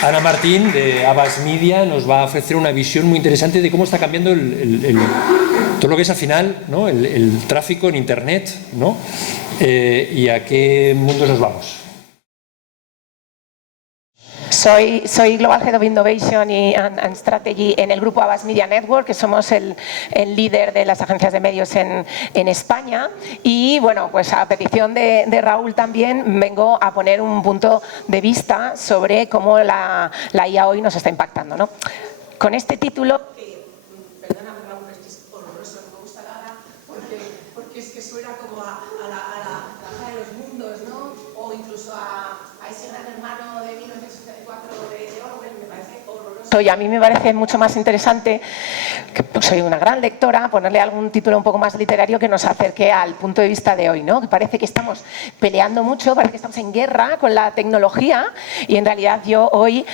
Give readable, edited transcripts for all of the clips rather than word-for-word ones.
Ana Martín, de Abbas Media, nos va a ofrecer una visión muy interesante de cómo está cambiando todo lo que es al final, ¿no? el tráfico en Internet, ¿no? Y a qué mundos nos vamos. Soy Global Head of Innovation and Strategy en el grupo Abbas Media Network, que somos el líder de las agencias de medios en España. Y bueno, pues a petición de Raúl también vengo a poner un punto de vista sobre cómo la IA hoy nos está impactando, ¿no? Con este título... Perdóname, Raúl, pero es horroroso, no me gusta nada, porque es que suena como a la caja de los mundos, ¿no? O incluso a ese gran hermano de 1974 de Orwell, me parece horroroso. Y a mí me parece mucho más interesante, que soy una gran lectora, ponerle algún título un poco más literario que nos acerque al punto de vista de hoy, ¿no? Que parece que estamos peleando mucho, parece que estamos en guerra con la tecnología y en realidad yo hoy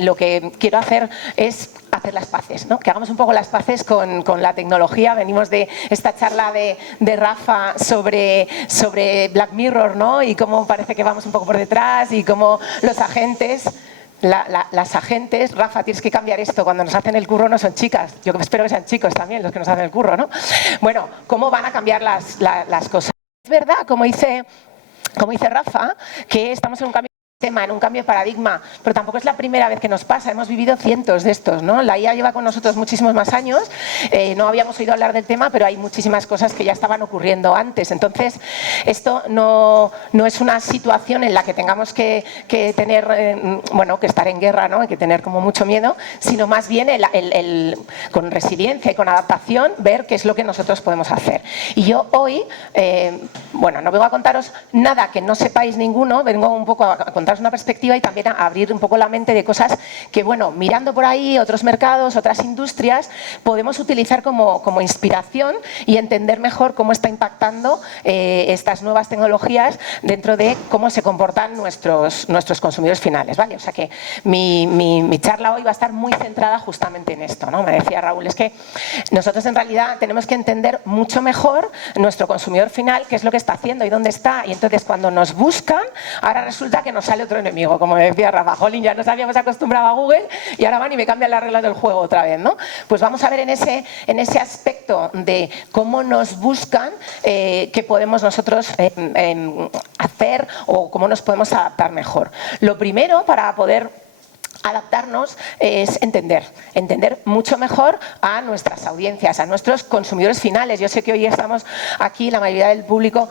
lo que quiero hacer es hacer las paces, ¿no? Que hagamos un poco las paces con la tecnología. Venimos de esta charla de Rafa sobre Black Mirror, ¿no? Y cómo parece que vamos un poco por detrás y cómo los agentes... Las agentes, Rafa, tienes que cambiar esto, cuando nos hacen el curro no son chicas, yo espero que sean chicos también los que nos hacen el curro, ¿no? Bueno, ¿cómo van a cambiar las cosas? Es verdad, como dice Rafa, que estamos en un cambio en un cambio de paradigma, pero tampoco es la primera vez que nos pasa, hemos vivido cientos de estos, ¿no? La IA lleva con nosotros muchísimos más años, no habíamos oído hablar del tema, pero hay muchísimas cosas que ya estaban ocurriendo antes, entonces esto no es una situación en la que tengamos que tener, bueno, que estar en guerra, ¿no? Hay que tener como mucho miedo, sino más bien con resiliencia y con adaptación ver qué es lo que nosotros podemos hacer. Y yo hoy, bueno, no vengo a contaros nada que no sepáis ninguno, vengo un poco a contaros una perspectiva y también a abrir un poco la mente de cosas que, bueno, mirando por ahí otros mercados, otras industrias, podemos utilizar como inspiración y entender mejor cómo está impactando estas nuevas tecnologías dentro de cómo se comportan nuestros consumidores finales, ¿vale? O sea que mi charla hoy va a estar muy centrada justamente en esto, ¿no? Me decía Raúl, es que nosotros en realidad tenemos que entender mucho mejor nuestro consumidor final, qué es lo que está haciendo y dónde está, y entonces cuando nos buscan, ahora resulta que nos sale otro enemigo, como decía Rafa, jolín, ya nos habíamos acostumbrado a Google y ahora van y me cambian las reglas del juego otra vez, ¿no? Pues vamos a ver en ese aspecto de cómo nos buscan, qué podemos nosotros hacer o cómo nos podemos adaptar mejor. Lo primero para poder adaptarnos es entender mucho mejor a nuestras audiencias, a nuestros consumidores finales. Yo sé que hoy estamos aquí, la mayoría del público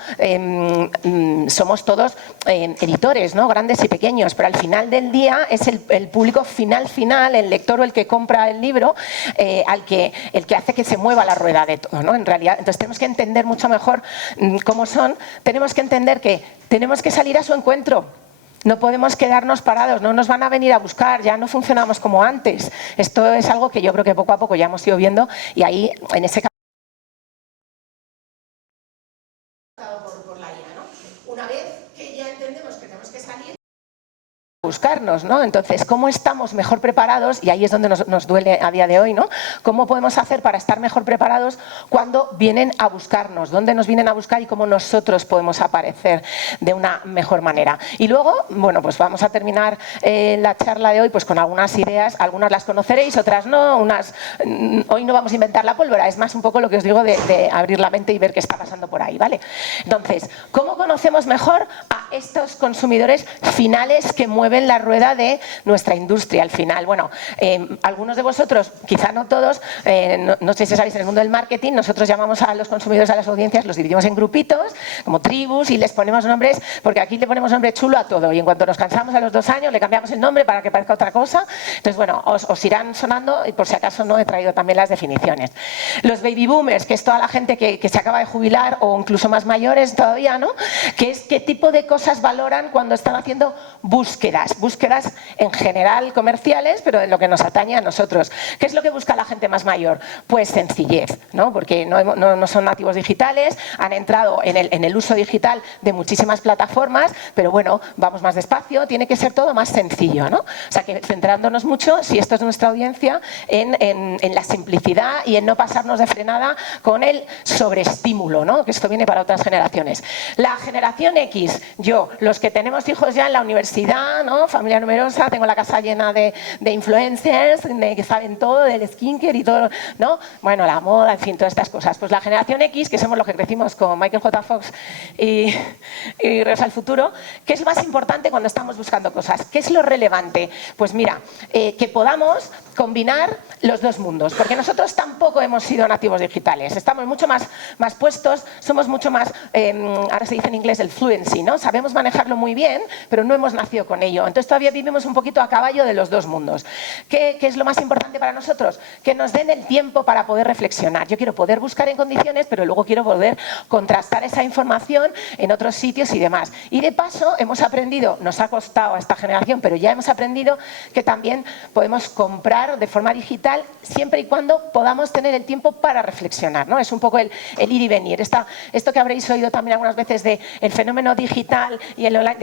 somos todos editores, ¿no? Grandes y pequeños, pero al final del día es el público final, el lector o el que compra el libro, el que hace que se mueva la rueda de todo, ¿no? En realidad, entonces tenemos que entender mucho mejor cómo son, tenemos que entender que tenemos que salir a su encuentro. No podemos quedarnos parados, no nos van a venir a buscar, ya no funcionamos como antes. Esto es algo que yo creo que poco a poco ya hemos ido viendo y ahí en ese caso por la IA, ¿no? Una vez que ya entendemos que tenemos que salir buscarnos, ¿no? Entonces, ¿cómo estamos mejor preparados? Y ahí es donde nos duele a día de hoy, ¿no? ¿Cómo podemos hacer para estar mejor preparados cuando vienen a buscarnos? ¿Dónde nos vienen a buscar y cómo nosotros podemos aparecer de una mejor manera? Y luego, bueno, pues vamos a terminar la charla de hoy pues con algunas ideas, algunas las conoceréis, otras no, hoy no vamos a inventar la pólvora, es más un poco lo que os digo de abrir la mente y ver qué está pasando por ahí, ¿vale? Entonces, ¿cómo conocemos mejor a estos consumidores finales que mueven la rueda de nuestra industria al final? Bueno, algunos de vosotros, quizá no todos, no sé si sabéis, en el mundo del marketing nosotros llamamos a los consumidores, a las audiencias, los dividimos en grupitos, como tribus, y les ponemos nombres, porque aquí le ponemos nombre chulo a todo y en cuanto nos cansamos a los 2 años le cambiamos el nombre para que parezca otra cosa. Entonces, bueno, os irán sonando y por si acaso no he traído también las definiciones. Los baby boomers, que es toda la gente que se acaba de jubilar o incluso más mayores todavía, ¿no? Que es qué tipo de cosas valoran cuando están haciendo búsquedas en general comerciales, pero en lo que nos atañe a nosotros. ¿Qué es lo que busca la gente más mayor? Pues sencillez, ¿no? Porque no son nativos digitales, han entrado en el uso digital de muchísimas plataformas, pero bueno, vamos más despacio, tiene que ser todo más sencillo, ¿no? O sea que centrándonos mucho, si esto es nuestra audiencia, en la simplicidad y en no pasarnos de frenada con el sobreestímulo, ¿no? Que esto viene para otras generaciones. La generación X, los que tenemos hijos ya en la universidad, ¿no? ¿no? Familia numerosa, tengo la casa llena de influencers, que saben todo del skincare y todo, ¿no? Bueno, la moda, en fin, todas estas cosas. Pues la generación X, que somos los que crecimos con Michael J. Fox y Regreso al Futuro, ¿qué es lo más importante cuando estamos buscando cosas? ¿Qué es lo relevante? Pues mira, que podamos combinar los dos mundos, porque nosotros tampoco hemos sido nativos digitales, estamos mucho más puestos, somos mucho más, ahora se dice en inglés el fluency, ¿no? Sabemos manejarlo muy bien, pero no hemos nacido con ello, entonces todavía vivimos un poquito a caballo de los dos mundos. ¿Qué es lo más importante para nosotros? Que nos den el tiempo para poder reflexionar. Yo quiero poder buscar en condiciones, pero luego quiero poder contrastar esa información en otros sitios y demás. Y de paso hemos aprendido, nos ha costado a esta generación, pero ya hemos aprendido que también podemos comprar de forma digital siempre y cuando podamos tener el tiempo para reflexionar, ¿no? Es un poco el ir y venir. Esto que habréis oído también algunas veces del fenómeno digital y el online,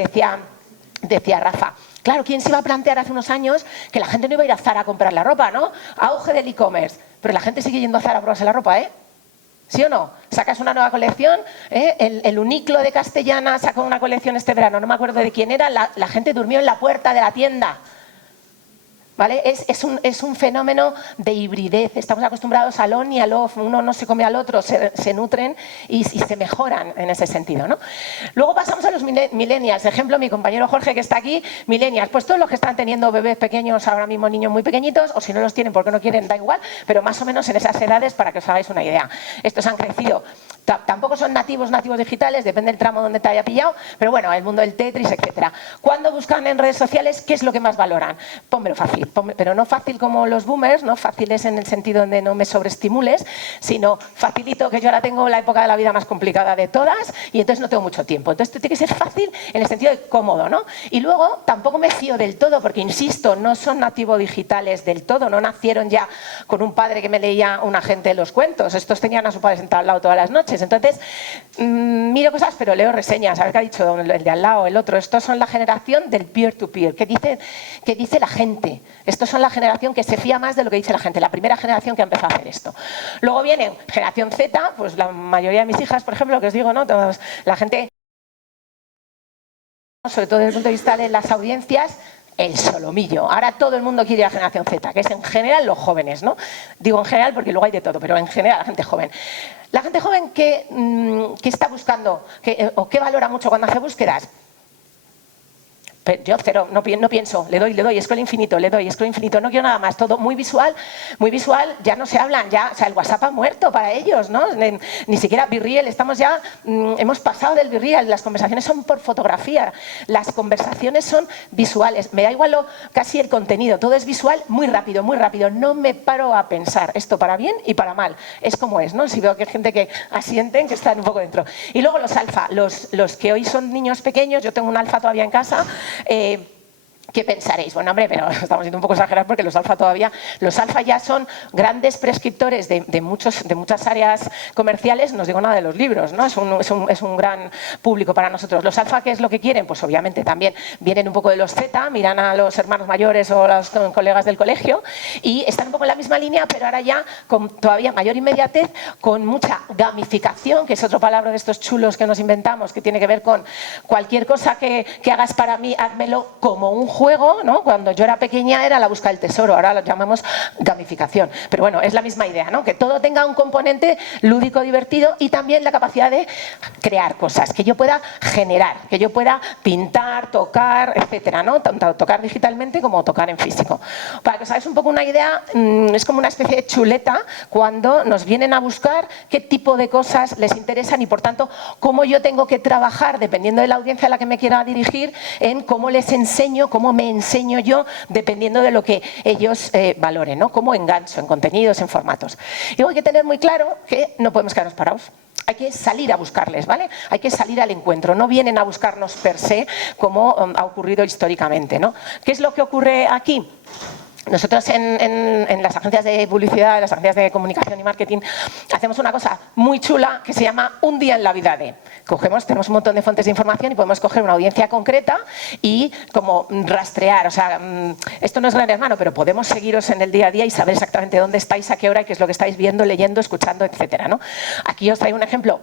decía Rafa. Claro, ¿quién se iba a plantear hace unos años que la gente no iba a ir a Zara a comprar la ropa, ¿no? Auge del e-commerce. Pero la gente sigue yendo a Zara a probarse la ropa, ¿eh? ¿Sí o no? Sacas una nueva colección, el Uniclo de Castellana sacó una colección este verano, no me acuerdo de quién era, la gente durmió en la puerta de la tienda. ¿Vale? Es un fenómeno de hibridez. Estamos acostumbrados al on y al off. Uno no se come al otro, se nutren y se mejoran en ese sentido, ¿no? Luego pasamos a los millennials. Ejemplo, mi compañero Jorge, que está aquí, millennials. Pues todos los que están teniendo bebés pequeños, ahora mismo niños muy pequeñitos, o si no los tienen porque no quieren, da igual, pero más o menos en esas edades para que os hagáis una idea. Estos han crecido. Tampoco son nativos digitales, depende del tramo donde te haya pillado, pero bueno, el mundo del Tetris, etcétera. Cuando buscan en redes sociales, ¿qué es lo que más valoran? Pónmelo fácil, pero no fácil como los boomers, no fáciles en el sentido de no me sobreestimules, sino facilito, que yo ahora tengo la época de la vida más complicada de todas y entonces no tengo mucho tiempo. Entonces esto tiene que ser fácil en el sentido de cómodo, ¿no? Y luego tampoco me fío del todo, porque insisto, no son nativos digitales del todo, no nacieron ya con un padre que me leía un agente los cuentos, estos tenían a su padre sentado al lado todas las noches. Entonces, miro cosas, pero leo reseñas, a ver qué ha dicho el de al lado, el otro. Estos son la generación del peer-to-peer. ¿Qué dice la gente? Estos son la generación que se fía más de lo que dice la gente, la primera generación que ha empezado a hacer esto. Luego viene generación Z, pues la mayoría de mis hijas, por ejemplo, que os digo, ¿no? La gente, sobre todo desde el punto de vista de las audiencias, el solomillo. Ahora todo el mundo quiere a la generación Z, que es en general los jóvenes, ¿no? Digo en general porque luego hay de todo, pero en general la gente joven. La gente joven que está buscando o que valora mucho cuando hace búsquedas. Yo cero, no pienso, le doy, scroll infinito, no quiero nada más, todo muy visual, ya no se hablan, ya, o sea, el WhatsApp ha muerto para ellos, ¿no? Ni siquiera BeReal, estamos ya, hemos pasado del BeReal, las conversaciones son por fotografía, las conversaciones son visuales, me da igual casi el contenido, todo es visual muy rápido, no me paro a pensar, esto para bien y para mal, es como es, ¿no? Si veo que hay gente que asienten, que están un poco dentro. Y luego los alfa, los que hoy son niños pequeños, yo tengo un alfa todavía en casa. ¿Qué pensaréis? Bueno, hombre, pero estamos siendo un poco exagerados porque los alfa ya son grandes prescriptores de muchas áreas comerciales, no os digo nada de los libros, ¿no? Es un gran público para nosotros. Los alfa, ¿qué es lo que quieren? Pues obviamente también vienen un poco de los Z, miran a los hermanos mayores o a los colegas del colegio y están un poco en la misma línea, pero ahora ya con todavía mayor inmediatez, con mucha gamificación, que es otro palabra de estos chulos que nos inventamos, que tiene que ver con cualquier cosa que hagas para mí, házmelo como un juego, ¿no? Cuando yo era pequeña era la búsqueda del tesoro, ahora lo llamamos gamificación. Pero bueno, es la misma idea, ¿no? Que todo tenga un componente lúdico, divertido y también la capacidad de crear cosas, que yo pueda generar, que yo pueda pintar, tocar, etcétera, ¿no? Tanto tocar digitalmente como tocar en físico. Para que os hagáis un poco una idea, es como una especie de chuleta cuando nos vienen a buscar qué tipo de cosas les interesan y, por tanto, cómo yo tengo que trabajar, dependiendo de la audiencia a la que me quiera dirigir, en cómo les enseño, cómo me enseño yo, dependiendo de lo que ellos valoren, ¿no? Cómo engancho en contenidos, en formatos. Y luego hay que tener muy claro que no podemos quedarnos parados. Hay que salir a buscarles, ¿vale? Hay que salir al encuentro. No vienen a buscarnos per se, como ha ocurrido históricamente, ¿no? ¿Qué es lo que ocurre aquí? Nosotros en las agencias de publicidad, en las agencias de comunicación y marketing, hacemos una cosa muy chula que se llama un día en la vida de. Tenemos un montón de fuentes de información y podemos coger una audiencia concreta y como rastrear, o sea, esto no es Gran Hermano, pero podemos seguiros en el día a día y saber exactamente dónde estáis, a qué hora y qué es lo que estáis viendo, leyendo, escuchando, etcétera, ¿no? Aquí os traigo un ejemplo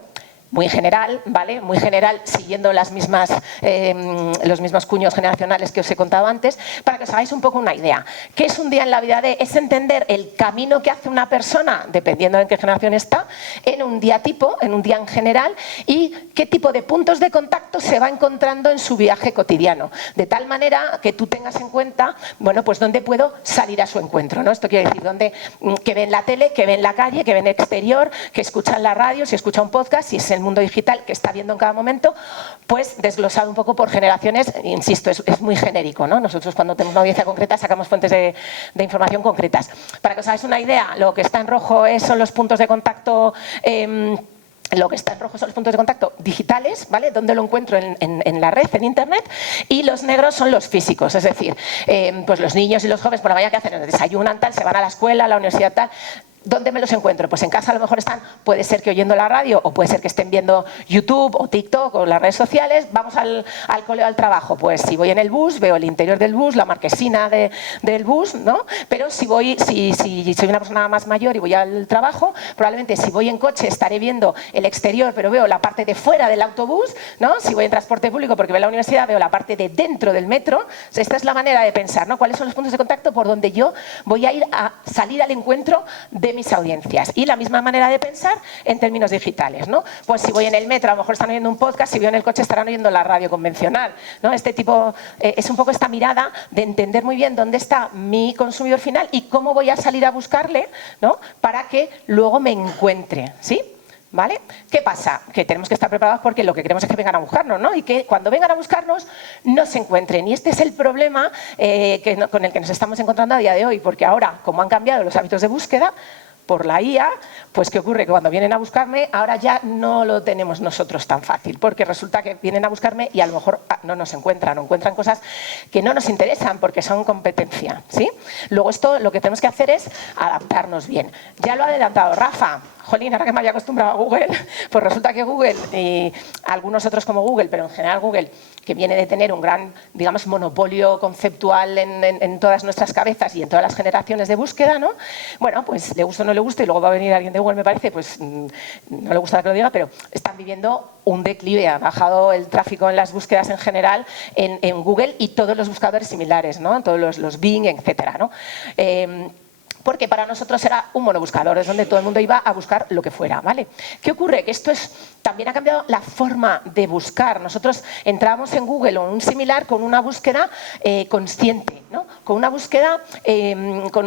muy general, ¿vale? Muy general, siguiendo los mismos cuños generacionales que os he contado antes, para que os hagáis un poco una idea. ¿Qué es un día en la vida de? Es entender el camino que hace una persona, dependiendo de en qué generación está, en un día tipo, en un día en general, y qué tipo de puntos de contacto se va encontrando en su viaje cotidiano. De tal manera que tú tengas en cuenta, bueno, pues dónde puedo salir a su encuentro, ¿no? Esto quiere decir, que ve en la tele, que ve en la calle, que ve en el exterior, que escucha en la radio, si escucha un podcast, si es el mundo digital que está viendo en cada momento, pues desglosado un poco por generaciones, insisto, es muy genérico, ¿no? Nosotros cuando tenemos una audiencia concreta sacamos fuentes de información concretas. Para que os hagáis una idea, lo que está en rojo son los puntos de contacto lo que está en rojo son los puntos de contacto digitales, ¿vale? Donde lo encuentro en la red, en internet, y los negros son los físicos, es decir, pues los niños y los jóvenes por la mañana que hacen, desayunan tal, se van a la escuela, a la universidad tal. ¿Dónde me los encuentro? Pues en casa a lo mejor están, puede ser que oyendo la radio o puede ser que estén viendo YouTube o TikTok o las redes sociales. Vamos al cole o al trabajo. Pues si voy en el bus, veo el interior del bus, la marquesina del bus, ¿no? Pero si soy una persona más mayor y voy al trabajo, probablemente si voy en coche estaré viendo el exterior, pero veo la parte de fuera del autobús, ¿no? Si voy en transporte público porque voy a la universidad, veo la parte de dentro del metro. O sea, esta es la manera de pensar, ¿no? ¿Cuáles son los puntos de contacto por donde yo voy a ir a salir al encuentro de mis audiencias? Y la misma manera de pensar en términos digitales, ¿no? Pues si voy en el metro, a lo mejor están oyendo un podcast, si voy en el coche estarán oyendo la radio convencional, ¿no? Este tipo, es un poco esta mirada de entender muy bien dónde está mi consumidor final y cómo voy a salir a buscarle, ¿no? Para que luego me encuentre, ¿sí? ¿Vale? ¿Qué pasa? Que tenemos que estar preparados porque lo que queremos es que vengan a buscarnos, ¿no? Y que cuando vengan a buscarnos no se encuentren. Y este es el problema con el que nos estamos encontrando a día de hoy, porque ahora, como han cambiado los hábitos de búsqueda por la IA, pues ¿qué ocurre? Que cuando vienen a buscarme, ahora ya no lo tenemos nosotros tan fácil, porque resulta que vienen a buscarme y a lo mejor no nos encuentran, o encuentran cosas que no nos interesan porque son competencia, ¿sí? Luego esto lo que tenemos que hacer es adaptarnos bien. Ya lo ha adelantado Rafa. Jolín, ahora que me había acostumbrado a Google, pues resulta que Google y algunos otros como Google, pero en general Google, que viene de tener un gran, digamos, monopolio conceptual en todas nuestras cabezas y en todas las generaciones de búsqueda, ¿no? Bueno, pues le gusta o no le gusta, y luego va a venir alguien de Google, me parece, pues no le gusta que lo diga, pero están viviendo un declive, ha bajado el tráfico en las búsquedas en general en Google y todos los buscadores similares, ¿no? Todos los Bing, etcétera, ¿no? Porque para nosotros era un monobuscador, es donde todo el mundo iba a buscar lo que fuera, ¿vale? ¿Qué ocurre? Que también ha cambiado la forma de buscar. Nosotros entrábamos en Google o en un similar con una búsqueda consciente, ¿no? Con una búsqueda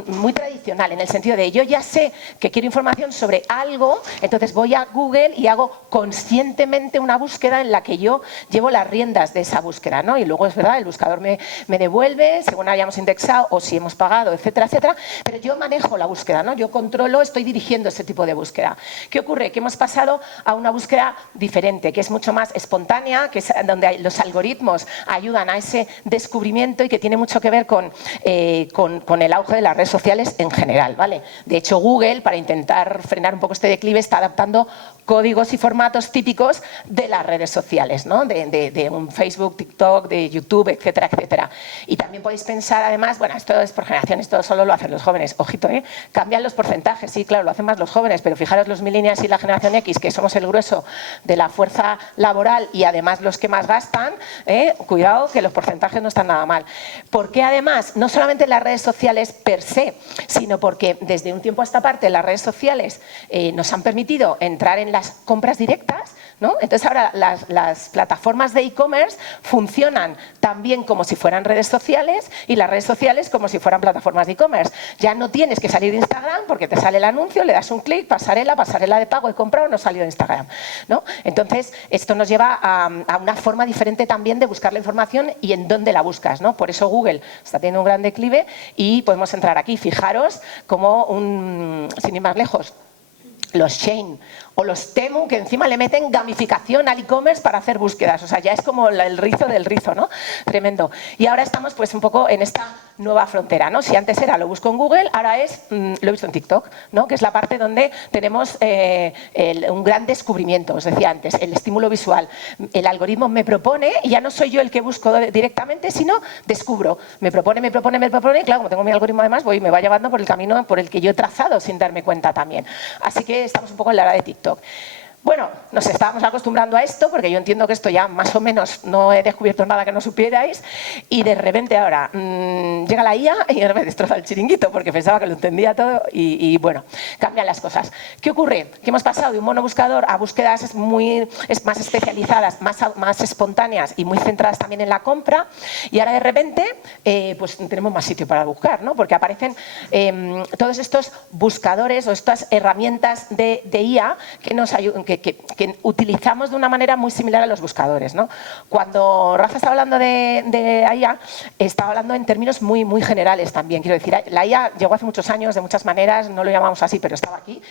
muy tradicional, en el sentido de yo ya sé que quiero información sobre algo, entonces voy a Google y hago conscientemente una búsqueda en la que yo llevo las riendas de esa búsqueda, ¿no? Y luego es verdad, el buscador me devuelve, según hayamos indexado o si hemos pagado, etcétera, etcétera, pero yo manejo la búsqueda, ¿no? Yo controlo, estoy dirigiendo ese tipo de búsqueda. ¿Qué ocurre? Que hemos pasado a una búsqueda diferente, que es mucho más espontánea, que es donde los algoritmos ayudan a ese descubrimiento y que tiene mucho que ver con el auge de las redes sociales en general, ¿vale? De hecho, Google, para intentar frenar un poco este declive, está adaptando códigos y formatos típicos de las redes sociales, ¿no? De un Facebook, TikTok, de YouTube, etcétera, etcétera. Y también podéis pensar, además, bueno, esto es por generaciones, esto solo lo hacen los jóvenes. Ojito, cambian los porcentajes, sí, claro, lo hacen más los jóvenes, pero fijaros los millennials y la generación X, que somos el grueso de la fuerza laboral y además los que más gastan, cuidado que los porcentajes no están nada mal. Porque además, no solamente las redes sociales per se, sino porque desde un tiempo a esta parte las redes sociales nos han permitido entrar en las compras directas, ¿no? Entonces ahora las plataformas de e-commerce funcionan también como si fueran redes sociales y las redes sociales como si fueran plataformas de e-commerce. Ya no tienes que salir de Instagram porque te sale el anuncio, le das un clic, pasarela de pago, he comprado, no salió de Instagram, ¿no? Entonces esto nos lleva a una forma diferente también de buscar la información y en dónde la buscas, ¿no? Por eso Google está teniendo un gran declive y podemos entrar aquí. Fijaros como sin ir más lejos, los Shein o los Temu, que encima le meten gamificación al e-commerce para hacer búsquedas. O sea, ya es como el rizo del rizo, ¿no? Tremendo. Y ahora estamos pues un poco en esta nueva frontera, ¿no? Si antes era lo busco en Google, ahora lo he visto en TikTok, ¿no? Que es la parte donde tenemos un gran descubrimiento, os decía antes, el estímulo visual. El algoritmo me propone, y ya no soy yo el que busco directamente, sino descubro. Me propone, y claro, como tengo mi algoritmo además, me va llevando por el camino por el que yo he trazado sin darme cuenta también. Así que estamos un poco en la era de TikTok. Bueno, nos estábamos acostumbrando a esto, porque yo entiendo que esto ya más o menos no he descubierto nada que no supierais, y de repente ahora llega la IA y ahora me destroza el chiringuito, porque pensaba que lo entendía todo y bueno, cambian las cosas. ¿Qué ocurre? Que hemos pasado de un monobuscador a búsquedas más especializadas, más espontáneas y muy centradas también en la compra, y ahora de repente pues tenemos más sitio para buscar, ¿no? Porque aparecen todos estos buscadores o estas herramientas de IA que nos ayudan, que utilizamos de una manera muy similar a los buscadores, ¿no? Cuando Rafa estaba hablando de IA, estaba hablando en términos muy, muy generales también. Quiero decir, la IA llegó hace muchos años, de muchas maneras, no lo llamamos así, pero estaba aquí.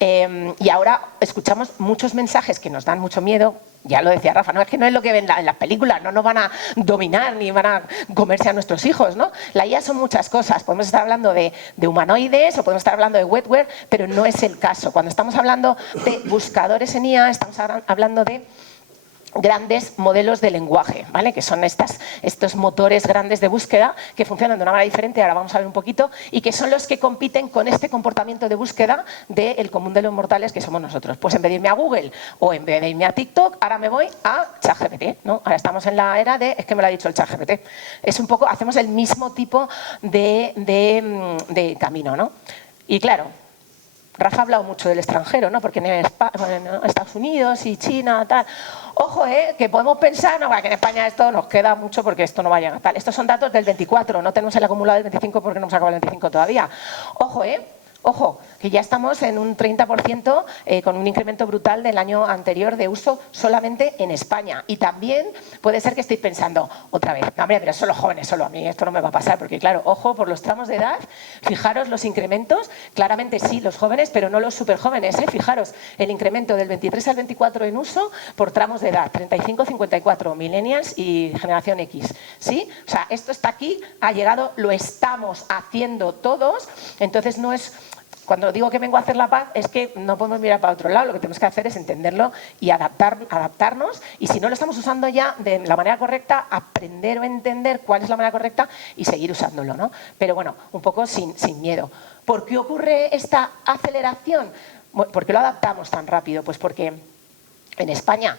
Y ahora escuchamos muchos mensajes que nos dan mucho miedo. Ya lo decía Rafa, no es que no es lo que ven en las películas, no nos van a dominar ni van a comerse a nuestros hijos, ¿no? La IA son muchas cosas, podemos estar hablando de humanoides o podemos estar hablando de wetware, pero no es el caso. Cuando estamos hablando de buscadores en IA, estamos hablando de grandes modelos de lenguaje, ¿vale? Que son estos motores grandes de búsqueda que funcionan de una manera diferente, ahora vamos a ver un poquito, y que son los que compiten con este comportamiento de búsqueda del común de los mortales que somos nosotros. Pues en vez de irme a Google o en vez de irme a TikTok, ahora me voy a ChatGPT, ¿no? Ahora estamos en la era de, es que me lo ha dicho el ChatGPT. Es un poco, hacemos el mismo tipo de camino, ¿no? Y claro, Rafa ha hablado mucho del extranjero, ¿no? Porque en Estados Unidos y China, tal. Ojo, que podemos pensar, no, que en España esto nos queda mucho porque esto no va a llegar tal. Estos son datos del 24, no tenemos el acumulado del 25 porque no hemos acabado el 25 todavía. Ojo, Ojo, que ya estamos en un 30% con un incremento brutal del año anterior de uso solamente en España. Y también puede ser que estéis pensando, otra vez, no, hombre, pero son los jóvenes, solo a mí esto no me va a pasar, porque claro, ojo, por los tramos de edad, fijaros los incrementos, claramente sí, los jóvenes, pero no los superjóvenes, fijaros, el incremento del 23 al 24 en uso por tramos de edad, 35-54, millennials y generación X, ¿sí? O sea, esto está aquí, ha llegado, lo estamos haciendo todos, entonces no es... Cuando digo que vengo a hacer la paz es que no podemos mirar para otro lado, lo que tenemos que hacer es entenderlo y adaptarnos, y si no lo estamos usando ya de la manera correcta, aprender o entender cuál es la manera correcta y seguir usándolo, ¿no? Pero bueno, un poco sin miedo. ¿Por qué ocurre esta aceleración? ¿Por qué lo adaptamos tan rápido? Pues porque en España...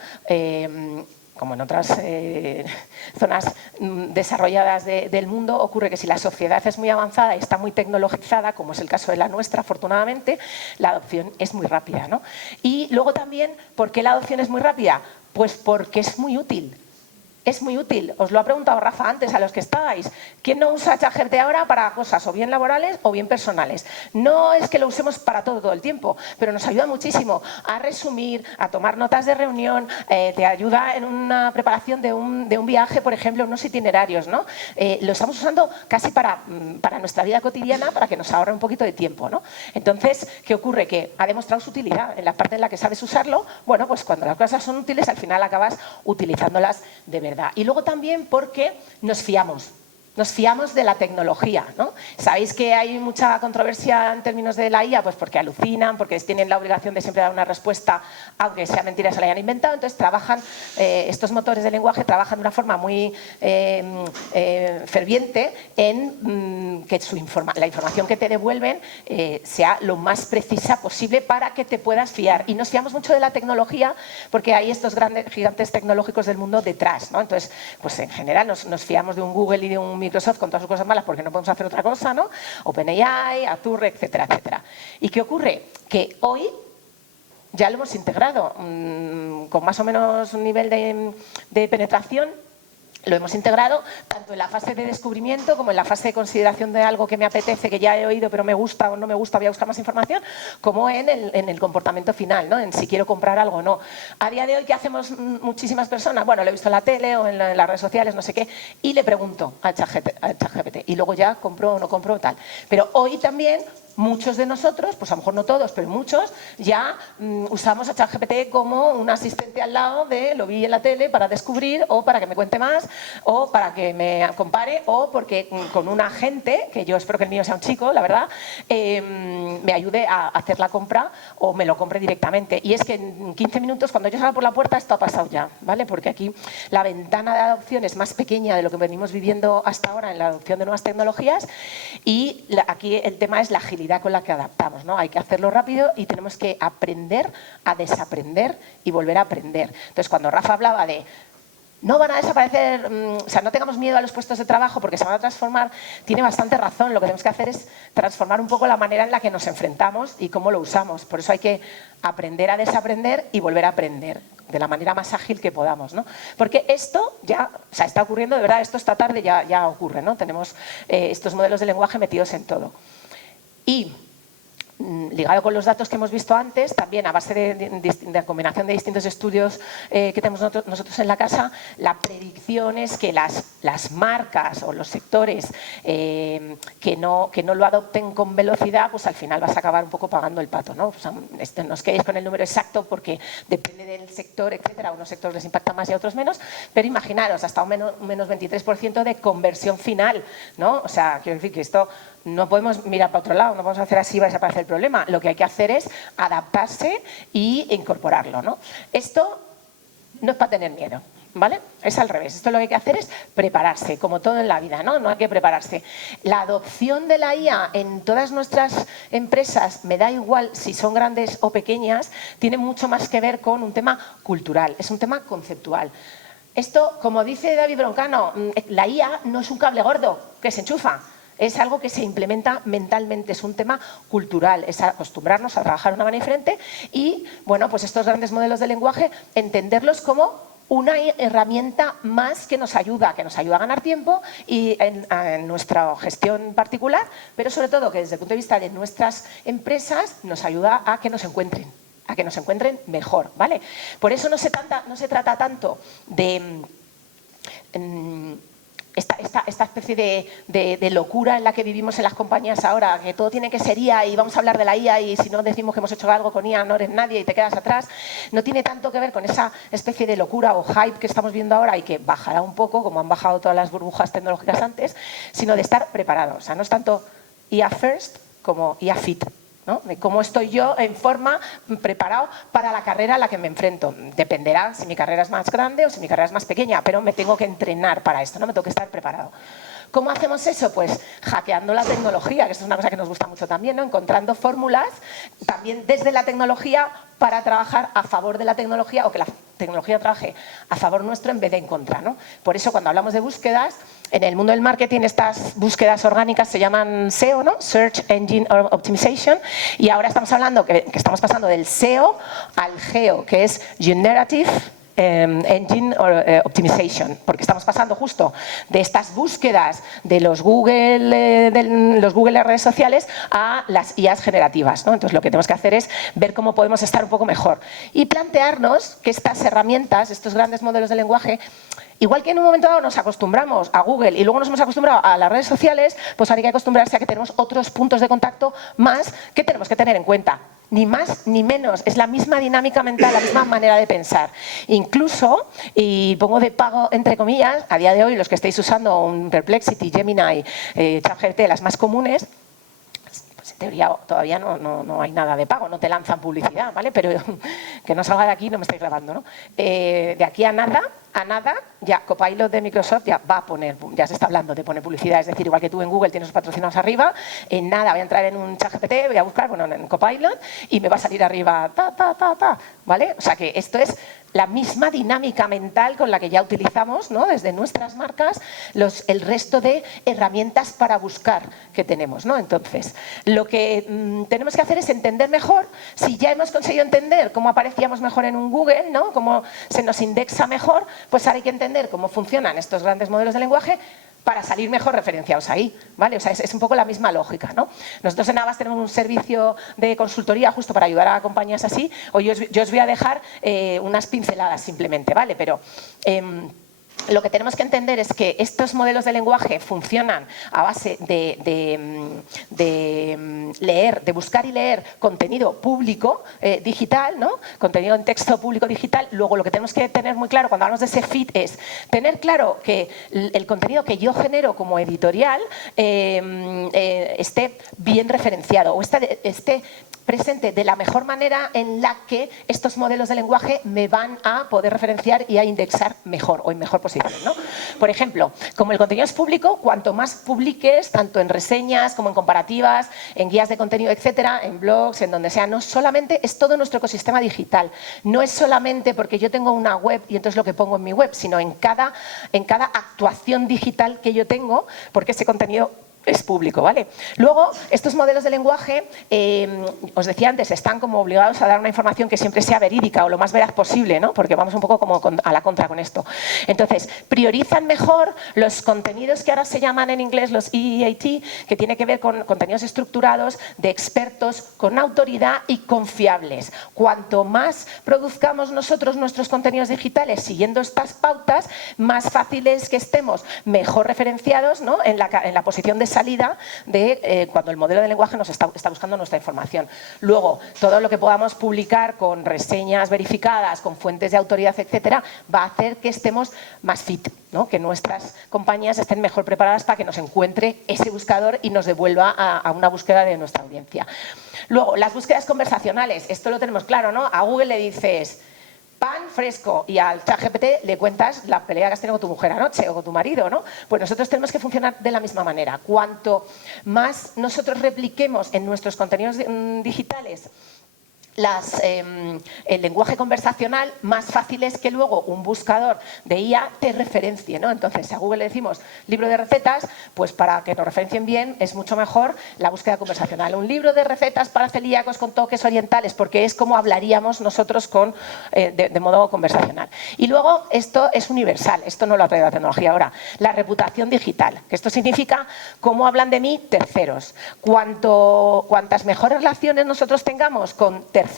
como en otras zonas desarrolladas del mundo, ocurre que si la sociedad es muy avanzada y está muy tecnologizada, como es el caso de la nuestra, afortunadamente, la adopción es muy rápida, ¿no? Y luego también, ¿por qué la adopción es muy rápida? Pues porque es muy útil. Es muy útil. Os lo ha preguntado Rafa antes a los que estabais. ¿Quién no usa ChatGPT ahora para cosas o bien laborales o bien personales? No es que lo usemos para todo el tiempo, pero nos ayuda muchísimo a resumir, a tomar notas de reunión, te ayuda en una preparación de un viaje, por ejemplo, unos itinerarios, ¿no? Lo estamos usando casi para nuestra vida cotidiana, para que nos ahorre un poquito de tiempo, ¿no? Entonces, ¿qué ocurre? Que ha demostrado su utilidad. En la parte en la que sabes usarlo, bueno, pues cuando las cosas son útiles, al final acabas utilizándolas de verdad. Y luego también porque nos fiamos de la tecnología, ¿no? Sabéis que hay mucha controversia en términos de la IA, pues porque alucinan, porque tienen la obligación de siempre dar una respuesta, aunque sea mentira, se la hayan inventado. Entonces trabajan, estos motores de lenguaje trabajan de una forma muy ferviente en que la información que te devuelven sea lo más precisa posible para que te puedas fiar. Y nos fiamos mucho de la tecnología porque hay estos grandes gigantes tecnológicos del mundo detrás, ¿no? Entonces, pues en general nos fiamos de un Google y de un Microsoft con todas sus cosas malas porque no podemos hacer otra cosa, ¿no? OpenAI, Azure, etcétera, etcétera. ¿Y qué ocurre? Que hoy ya lo hemos integrado con más o menos un nivel de penetración. Lo hemos integrado tanto en la fase de descubrimiento como en la fase de consideración de algo que me apetece, que ya he oído pero me gusta o no me gusta, voy a buscar más información, como en el comportamiento final, ¿no? En si quiero comprar algo o no. A día de hoy, ¿qué hacemos muchísimas personas? Bueno, lo he visto en la tele o en las redes sociales, no sé qué, y le pregunto al ChatGPT y luego ya compro o no compro tal. Pero hoy también muchos de nosotros, pues a lo mejor no todos, pero muchos, ya usamos a ChatGPT como un asistente al lado de lo vi en la tele para descubrir o para que me cuente más o para que me compare o porque con un agente, que yo espero que el mío sea un chico, la verdad, me ayude a hacer la compra o me lo compre directamente. Y es que en 15 minutos, cuando yo salgo por la puerta, esto ha pasado ya, ¿vale? Porque aquí la ventana de adopción es más pequeña de lo que venimos viviendo hasta ahora en la adopción de nuevas tecnologías y aquí el tema es la agilidad rapidez con la que adaptamos, ¿no? Hay que hacerlo rápido y tenemos que aprender a desaprender y volver a aprender. Entonces, cuando Rafa hablaba de no van a desaparecer, o sea, no tengamos miedo a los puestos de trabajo porque se van a transformar, tiene bastante razón. Lo que tenemos que hacer es transformar un poco la manera en la que nos enfrentamos y cómo lo usamos. Por eso hay que aprender a desaprender y volver a aprender de la manera más ágil que podamos, ¿no? Porque esto ya, o sea, está ocurriendo, de verdad, esto esta tarde ya ocurre, ¿no? Tenemos estos modelos de lenguaje metidos en todo. Y ligado con los datos que hemos visto antes, también a base de combinación de distintos estudios que tenemos nosotros en la casa, la predicción es que las marcas o los sectores que no lo adopten con velocidad, pues al final vas a acabar un poco pagando el pato, ¿no? O sea, no os quedéis con el número exacto porque depende del sector, etcétera. A unos sectores les impacta más y a otros menos, pero imaginaros, hasta un menos 23% de conversión final, ¿no? O sea, quiero decir que esto no podemos mirar para otro lado, no podemos hacer así y va a desaparecer el problema. Lo que hay que hacer es adaptarse e incorporarlo, ¿no? Esto no es para tener miedo, ¿vale? Es al revés. Esto lo que hay que hacer es prepararse, como todo en la vida, ¿no? No hay que prepararse. La adopción de la IA en todas nuestras empresas, me da igual si son grandes o pequeñas, tiene mucho más que ver con un tema cultural, es un tema conceptual. Esto, como dice David Broncano, la IA no es un cable gordo que se enchufa. Es algo que se implementa mentalmente, es un tema cultural, es acostumbrarnos a trabajar de una manera diferente y, bueno, pues estos grandes modelos de lenguaje, entenderlos como una herramienta más que nos ayuda a ganar tiempo y en nuestra gestión particular, pero sobre todo que desde el punto de vista de nuestras empresas nos ayuda a que nos encuentren mejor, ¿vale? Por eso no se trata tanto de esta especie de locura en la que vivimos en las compañías ahora, que todo tiene que ser IA y vamos a hablar de la IA y si no decimos que hemos hecho algo con IA no eres nadie y te quedas atrás. No tiene tanto que ver con esa especie de locura o hype que estamos viendo ahora y que bajará un poco, como han bajado todas las burbujas tecnológicas antes, sino de estar preparados. O sea, no es tanto IA first como IA fit, ¿no? De cómo estoy yo en forma, preparado para la carrera a la que me enfrento. Dependerá si mi carrera es más grande o si mi carrera es más pequeña, pero me tengo que entrenar para esto, ¿no? Me tengo que estar preparado. ¿Cómo hacemos eso? Pues hackeando la tecnología, que esto es una cosa que nos gusta mucho también, ¿no? Encontrando fórmulas también desde la tecnología para trabajar a favor de la tecnología o que la tecnología trabaje a favor nuestro en vez de en contra, ¿no? Por eso cuando hablamos de búsquedas, en el mundo del marketing estas búsquedas orgánicas se llaman SEO, ¿no? Search Engine Optimization, y ahora estamos hablando que estamos pasando del SEO al GEO, que es Generative Engine Optimization, porque estamos pasando justo de estas búsquedas de los Google de redes sociales a las IAs generativas, ¿no? Entonces lo que tenemos que hacer es ver cómo podemos estar un poco mejor y plantearnos que estas herramientas, estos grandes modelos de lenguaje, igual que en un momento dado nos acostumbramos a Google y luego nos hemos acostumbrado a las redes sociales, pues ahora hay que acostumbrarse a que tenemos otros puntos de contacto más que tenemos que tener en cuenta. Ni más ni menos, es la misma dinámica mental, la misma manera de pensar. Incluso, y pongo de pago entre comillas, a día de hoy los que estáis usando un Perplexity, Gemini, ChatGPT, las más comunes, pues en teoría todavía no hay nada de pago, no te lanzan publicidad, ¿vale? Pero que no salga de aquí, no me estáis grabando, ¿no? De aquí a nada, ya Copilot de Microsoft ya va a poner, ya se está hablando de poner publicidad, es decir, igual que tú en Google tienes los patrocinados arriba, en nada voy a entrar en un ChatGPT, voy a buscar, bueno, en Copilot y me va a salir arriba, ¿vale? O sea que esto es la misma dinámica mental con la que ya utilizamos, ¿no? Desde nuestras marcas el resto de herramientas para buscar que tenemos, ¿no? Entonces, lo que tenemos que hacer es entender mejor, si ya hemos conseguido entender cómo aparecíamos mejor en un Google, ¿no? Cómo se nos indexa mejor, pues ahora hay que entender cómo funcionan estos grandes modelos de lenguaje para salir mejor referenciados ahí, ¿vale? O sea, es un poco la misma lógica, ¿no? Nosotros en Avast tenemos un servicio de consultoría justo para ayudar a compañías así. Yo os voy a dejar unas pinceladas simplemente, ¿vale? Pero lo que tenemos que entender es que estos modelos de lenguaje funcionan a base de leer, de buscar y leer contenido público digital, ¿no? Contenido en texto público digital. Luego lo que tenemos que tener muy claro cuando hablamos de ese feed es tener claro que el contenido que yo genero como editorial esté bien referenciado o esté presente de la mejor manera en la que estos modelos de lenguaje me van a poder referenciar y a indexar mejor o en mejor posición. exposición, ¿no? Por ejemplo, como el contenido es público, cuanto más publiques, tanto en reseñas como en comparativas, en guías de contenido, etcétera, en blogs, en donde sea, no solamente es todo nuestro ecosistema digital. No es solamente porque yo tengo una web y entonces lo que pongo en mi web, sino en cada actuación digital que yo tengo, porque ese contenido es público, ¿vale? Luego, estos modelos de lenguaje, os decía antes, están como obligados a dar una información que siempre sea verídica o lo más veraz posible, ¿no? Porque vamos un poco como a la contra con esto. Entonces, priorizan mejor los contenidos que ahora se llaman en inglés los EEAT, que tiene que ver con contenidos estructurados de expertos con autoridad y confiables. Cuanto más produzcamos nosotros nuestros contenidos digitales siguiendo estas pautas, más fácil es que estemos mejor referenciados, ¿no? en la posición de salida de cuando el modelo de lenguaje nos está buscando nuestra información. Luego, todo lo que podamos publicar con reseñas verificadas, con fuentes de autoridad, etcétera, va a hacer que estemos más fit, ¿no? Que nuestras compañías estén mejor preparadas para que nos encuentre ese buscador y nos devuelva a una búsqueda de nuestra audiencia. Luego, las búsquedas conversacionales. Esto lo tenemos claro, ¿no? A Google le dices pan fresco y al ChatGPT le cuentas la pelea que has tenido con tu mujer anoche o con tu marido, ¿no? Pues nosotros tenemos que funcionar de la misma manera. Cuanto más nosotros repliquemos en nuestros contenidos digitales el lenguaje conversacional, más fácil es que luego un buscador de IA te referencie, ¿no? Entonces, si a Google le decimos libro de recetas, pues para que nos referencien bien es mucho mejor la búsqueda conversacional. Un libro de recetas para celíacos con toques orientales, porque es como hablaríamos nosotros de modo conversacional. Y luego, esto es universal, esto no lo ha traído la tecnología ahora, la reputación digital, que esto significa cómo hablan de mí terceros. Cuantas mejores relaciones nosotros tengamos con terceros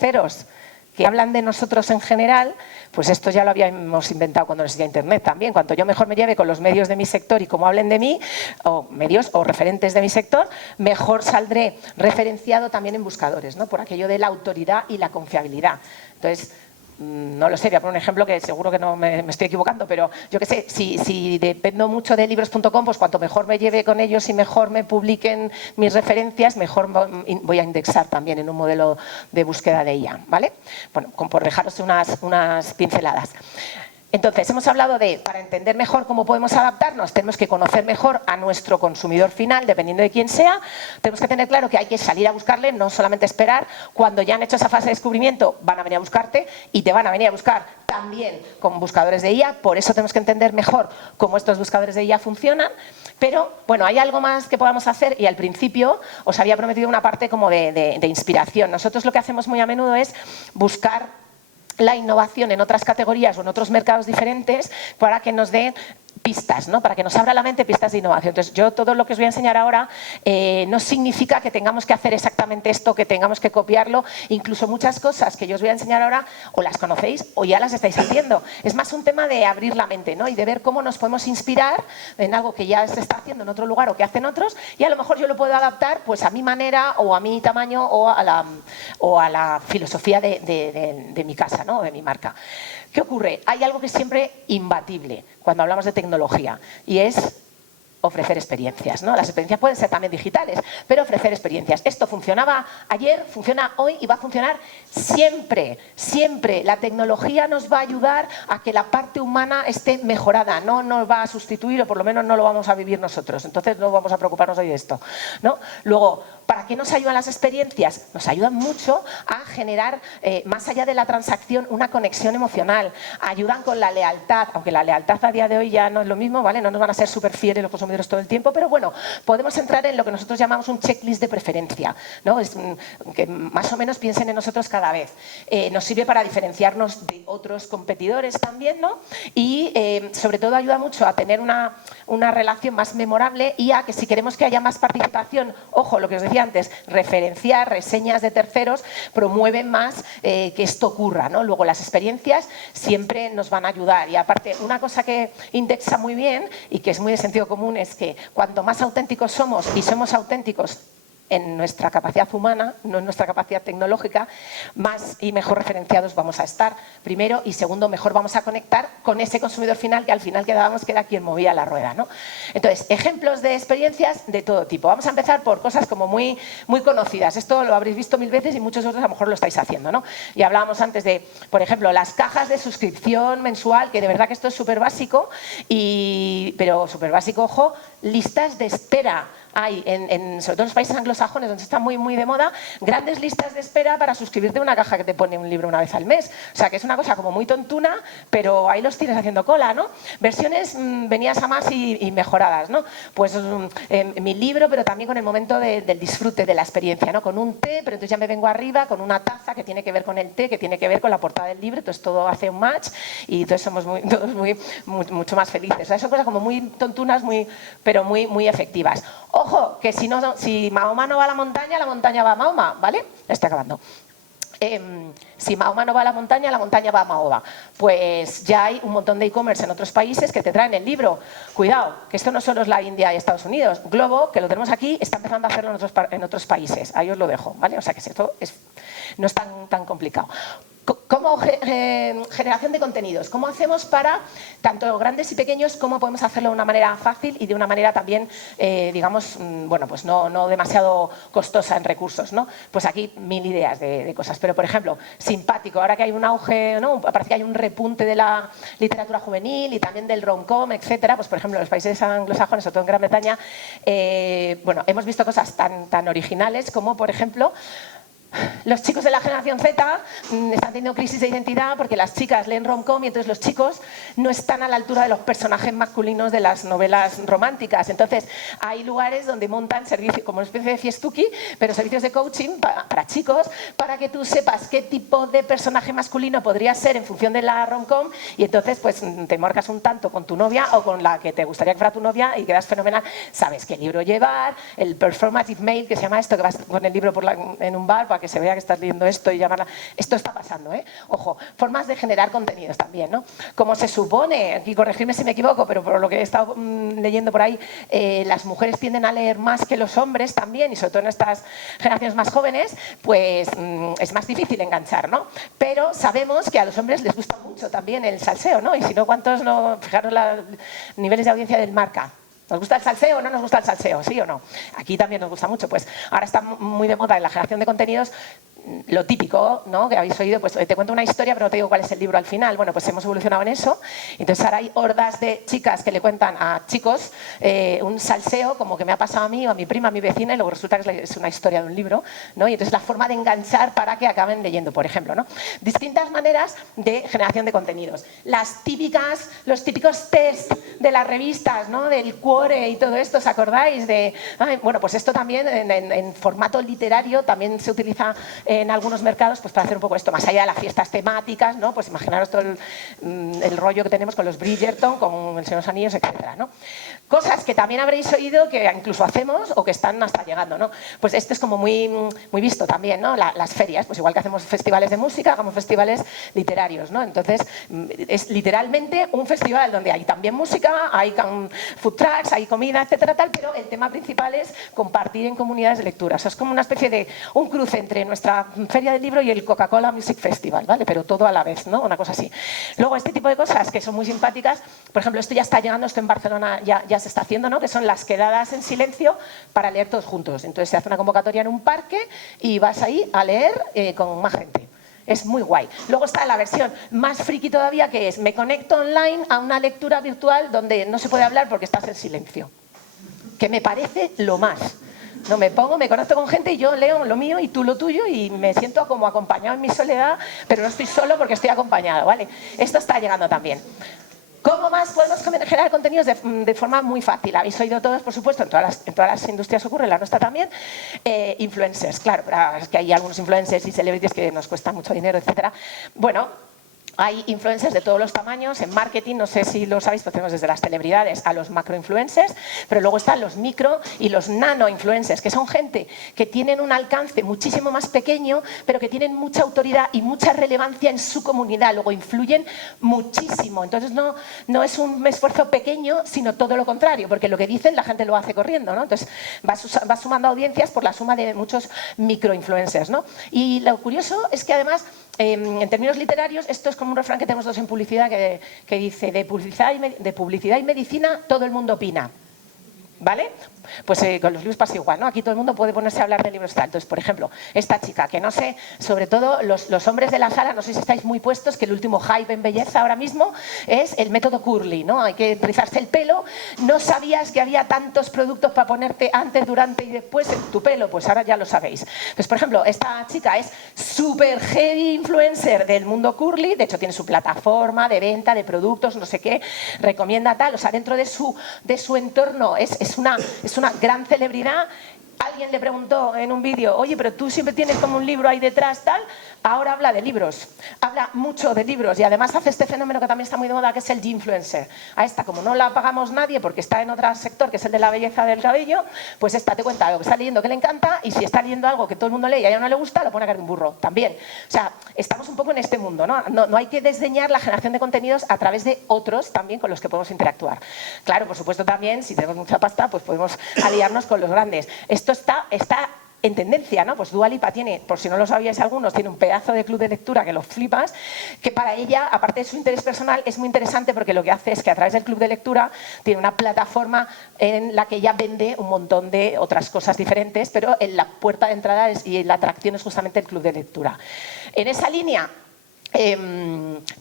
que hablan de nosotros en general, pues esto ya lo habíamos inventado cuando no existía Internet también. Cuanto yo mejor me lleve con los medios de mi sector y cómo hablen de mí, o medios o referentes de mi sector, mejor saldré referenciado también en buscadores, ¿no? Por aquello de la autoridad y la confiabilidad. Entonces, no lo sé, voy a poner un ejemplo que seguro que no me estoy equivocando, pero yo qué sé, si dependo mucho de libros.com, pues cuanto mejor me lleve con ellos y mejor me publiquen mis referencias, mejor voy a indexar también en un modelo de búsqueda de IA, ¿vale? Bueno, por dejaros unas pinceladas. Entonces, hemos hablado de, para entender mejor cómo podemos adaptarnos, tenemos que conocer mejor a nuestro consumidor final, dependiendo de quién sea. Tenemos que tener claro que hay que salir a buscarle, no solamente esperar. Cuando ya han hecho esa fase de descubrimiento, van a venir a buscarte y te van a venir a buscar también con buscadores de IA. Por eso tenemos que entender mejor cómo estos buscadores de IA funcionan. Pero, bueno, hay algo más que podamos hacer y al principio os había prometido una parte como de inspiración. Nosotros lo que hacemos muy a menudo es buscar la innovación en otras categorías o en otros mercados diferentes para que nos dé pistas, ¿no? Para que nos abra la mente pistas de innovación. Entonces, yo todo lo que os voy a enseñar ahora no significa que tengamos que hacer exactamente esto, que tengamos que copiarlo. Incluso muchas cosas que yo os voy a enseñar ahora o las conocéis o ya las estáis haciendo. Es más un tema de abrir la mente, ¿no? Y de ver cómo nos podemos inspirar en algo que ya se está haciendo en otro lugar o que hacen otros y a lo mejor yo lo puedo adaptar pues a mi manera o a mi tamaño o a la filosofía de mi casa, ¿no? O de mi marca. ¿Qué ocurre? Hay algo que es siempre imbatible cuando hablamos de tecnología y es ofrecer experiencias, ¿no? Las experiencias pueden ser también digitales, pero ofrecer experiencias. Esto funcionaba ayer, funciona hoy y va a funcionar siempre, siempre. La tecnología nos va a ayudar a que la parte humana esté mejorada, no nos va a sustituir o por lo menos no lo vamos a vivir nosotros. Entonces no vamos a preocuparnos hoy de esto, ¿no? Luego, ¿para qué nos ayudan las experiencias? Nos ayudan mucho a generar, más allá de la transacción, una conexión emocional. Ayudan con la lealtad, aunque la lealtad a día de hoy ya no es lo mismo, ¿vale? No nos van a ser súper fieles los consumidores todo el tiempo, pero bueno, podemos entrar en lo que nosotros llamamos un checklist de preferencia, ¿no? Que más o menos piensen en nosotros cada vez. Nos sirve para diferenciarnos de otros competidores también, ¿no? Y sobre todo ayuda mucho a tener una relación más memorable y a que si queremos que haya más participación, ojo, lo que os decía antes, referenciar reseñas de terceros promueven más que esto ocurra, ¿no? Luego las experiencias siempre nos van a ayudar y aparte una cosa que indexa muy bien y que es muy de sentido común es que cuanto más auténticos somos y somos auténticos en nuestra capacidad humana, no en nuestra capacidad tecnológica, más y mejor referenciados vamos a estar, primero, y segundo, mejor vamos a conectar con ese consumidor final que al final quedábamos que era quien movía la rueda, ¿no? Entonces, ejemplos de experiencias de todo tipo. Vamos a empezar por cosas como muy conocidas. Esto lo habréis visto 1000 veces y muchos de vosotros a lo mejor lo estáis haciendo, ¿no? Y hablábamos antes de, por ejemplo, las cajas de suscripción mensual, que de verdad que esto es súper básico, pero súper básico, ojo, listas de espera. Hay, sobre todo en los países anglosajones, donde está muy de moda, grandes listas de espera para suscribirte a una caja que te pone un libro una vez al mes. O sea, que es una cosa como muy tontuna, pero ahí los tienes haciendo cola, ¿no? Versiones venidas a más y mejoradas, ¿no? Pues mi libro, pero también con el momento del disfrute de la experiencia, ¿no? Con un té, pero entonces ya me vengo arriba con una taza que tiene que ver con el té, que tiene que ver con la portada del libro, entonces todo hace un match y entonces somos todos mucho más felices. O sea, son cosas como muy tontunas, pero muy efectivas. Ojo, que si Mahoma no va a la montaña va a Mahoma, ¿vale? Estoy acabando. Si Mahoma no va a la montaña va a Mahoma. Pues ya hay un montón de e-commerce en otros países que te traen el libro. Cuidado, que esto no solo es la India y Estados Unidos. Globo, que lo tenemos aquí, está empezando a hacerlo en otros países. Ahí os lo dejo, ¿vale? O sea que esto no es tan complicado. ¿Cómo generación de contenidos? ¿Cómo hacemos para, tanto grandes y pequeños, cómo podemos hacerlo de una manera fácil y de una manera también, digamos, bueno, pues no demasiado costosa en recursos, ¿no? Pues aquí 1000 ideas de cosas. Pero, por ejemplo, simpático. Ahora que hay un auge, ¿no? Parece que hay un repunte de la literatura juvenil y también del rom-com, etcétera. Pues, por ejemplo, en los países anglosajones, sobre todo en Gran Bretaña, bueno, hemos visto cosas tan originales como, por ejemplo, los chicos de la generación Z están teniendo crisis de identidad porque las chicas leen rom-com y entonces los chicos no están a la altura de los personajes masculinos de las novelas románticas. Entonces hay lugares donde montan servicios como una especie de fiestuki, pero servicios de coaching para chicos, para que tú sepas qué tipo de personaje masculino podría ser en función de la rom-com y entonces pues te marcas un tanto con tu novia o con la que te gustaría que fuera tu novia y quedas fenomenal. Sabes qué libro llevar, el performative mail, que se llama esto, que vas con el libro en un bar para que se vea que estás leyendo esto y llamarla. Esto está pasando, ¿eh? Ojo, formas de generar contenidos también, ¿no? Como se supone, aquí corregirme si me equivoco, pero por lo que he estado leyendo por ahí, las mujeres tienden a leer más que los hombres también, y sobre todo en estas generaciones más jóvenes, pues es más difícil enganchar, ¿no? Pero sabemos que a los hombres les gusta mucho también el salseo, ¿no? Y si no, ¿cuántos no? Fijaros los niveles de audiencia del Marca. ¿Nos gusta el salseo o no nos gusta el salseo? ¿Sí o no? Aquí también nos gusta mucho. Pues ahora está muy de moda en la generación de contenidos lo típico, ¿no? Que habéis oído, pues te cuento una historia pero no te digo cuál es el libro al final. Bueno, pues hemos evolucionado en eso. Entonces ahora hay hordas de chicas que le cuentan a chicos un salseo como que me ha pasado a mí o a mi prima, a mi vecina, y luego resulta que es una historia de un libro, ¿no? Y entonces la forma de enganchar para que acaben leyendo, por ejemplo, ¿no? Distintas maneras de generación de contenidos. Los típicos test de las revistas, ¿no? Del Quore y todo esto, ¿os acordáis? Bueno, pues esto también en formato literario también se utiliza en algunos mercados pues para hacer un poco esto, más allá de las fiestas temáticas, ¿no? Pues imaginaros todo el rollo que tenemos con los Bridgerton, con el Señor de los Anillos, etcétera, ¿no? Cosas que también habréis oído que incluso hacemos o que están hasta llegando, ¿no? Pues esto es como muy visto también, ¿no? Las ferias, pues igual que hacemos festivales de música, hagamos festivales literarios, ¿no? Entonces es literalmente un festival donde hay también música, hay food trucks, hay comida, etcétera, tal, pero el tema principal es compartir en comunidades de lectura. O sea, es como una especie de un cruce entre nuestra feria del libro y el Coca-Cola Music Festival, ¿vale? Pero todo a la vez, ¿no? Una cosa así. Luego, este tipo de cosas que son muy simpáticas, por ejemplo, esto ya está llegando, esto en Barcelona ya se está haciendo, ¿no? Que son las quedadas en silencio para leer todos juntos. Entonces se hace una convocatoria en un parque y vas ahí a leer con más gente. Es muy guay. Luego está la versión más friki todavía, que es me conecto online a una lectura virtual donde no se puede hablar porque estás en silencio. Que me parece lo más. No, me conecto con gente y yo leo lo mío y tú lo tuyo y me siento como acompañado en mi soledad, pero no estoy solo porque estoy acompañado, ¿vale? Esto está llegando también. ¿Cómo más podemos generar contenidos de forma muy fácil? Habéis oído todos, por supuesto, en todas las industrias ocurre, la nuestra también. Influencers, claro, es que hay algunos influencers y celebrities que nos cuestan mucho dinero, etcétera. Bueno, Hay influencers de todos los tamaños. En marketing, no sé si lo sabéis, pues tenemos desde las celebridades a los macro-influencers, pero luego están los micro y los nano-influencers, que son gente que tienen un alcance muchísimo más pequeño, pero que tienen mucha autoridad y mucha relevancia en su comunidad. Luego influyen muchísimo. Entonces no es un esfuerzo pequeño, sino todo lo contrario, porque lo que dicen la gente lo hace corriendo, ¿no? Entonces vas sumando audiencias por la suma de muchos micro-influencers, ¿no? Y lo curioso es que además, en términos literarios, esto es como un refrán que tenemos todos en publicidad que dice: de publicidad y medicina todo el mundo opina. ¿Vale? Pues con los libros pasa igual, ¿no? Aquí todo el mundo puede ponerse a hablar de libros tal. Entonces, por ejemplo, esta chica, que no sé, sobre todo los hombres de la sala, no sé si estáis muy puestos, que el último hype en belleza ahora mismo es el método Curly, ¿no? Hay que rizarse el pelo. No sabías que había tantos productos para ponerte antes, durante y después en tu pelo, pues ahora ya lo sabéis. Entonces, por ejemplo, esta chica es súper heavy influencer del mundo Curly, de hecho tiene su plataforma de venta de productos, no sé qué, recomienda tal, o sea, dentro de su entorno es una gran celebridad. Alguien le preguntó en un vídeo: oye, pero tú siempre tienes como un libro ahí detrás, tal. Ahora habla de libros, habla mucho de libros y además hace este fenómeno que también está muy de moda, que es el ginfluencer. A esta, como no la pagamos nadie porque está en otro sector, que es el de la belleza del cabello, pues esta te cuenta algo que está leyendo que le encanta, y si está leyendo algo que todo el mundo lee y a ella no le gusta, lo pone a cara de un burro también. O sea, estamos un poco en este mundo, ¿no? No hay que desdeñar la generación de contenidos a través de otros también con los que podemos interactuar. Claro, por supuesto también, si tenemos mucha pasta, pues podemos aliarnos con los grandes. Esto está en tendencia, ¿no? Pues Dua Lipa tiene, por si no lo sabíais algunos, tiene un pedazo de club de lectura que lo flipas, que para ella, aparte de su interés personal, es muy interesante porque lo que hace es que a través del club de lectura tiene una plataforma en la que ella vende un montón de otras cosas diferentes, pero en la puerta de entrada y la atracción es justamente el club de lectura. En esa línea,